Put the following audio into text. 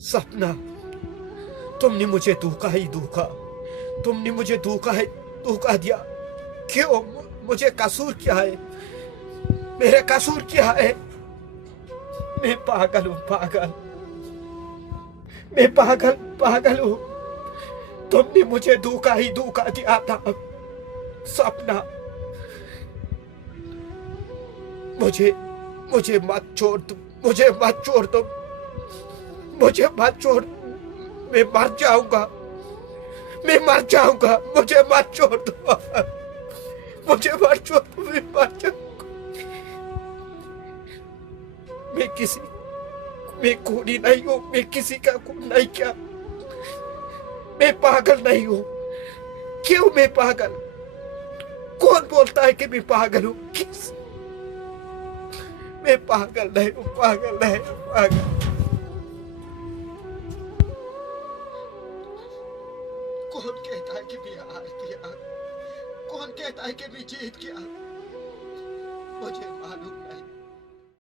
सपना, तुमने मुझे धोखा ही धोखा, तुमने मुझे धोखा दिया। क्यों? मुझे कसूर क्या है? मेरा कसूर क्या है? मैं पागल हूँ, पागल। मैं पागल हूँ। तुमने मुझे धोखा ही धोखा दिया था। सपना, मुझे मुझे मत छोड़ तुम, मुझे मत छोड़ तुम, मुझे मत छोड़। मैं मर जाऊंगा, मैं मर जाऊंगा। मुझे मत छोड़ दो, मुझे मत छोड़ दो, मैं मर जाऊंगा। मैं खूनी नहीं हूँ, मैं किसी का खून नहीं किया। मैं पागल नहीं हूँ। क्यों मैं पागल? कौन बोलता है कि मैं पागल हूँ? किस? मैं पागल नहीं हूँ, पागल नहीं हूँ, पागल। कौन कहता है कि मैं हार गया? कौन कहता है कि मैं जीत गया? मुझे मालूम नहीं।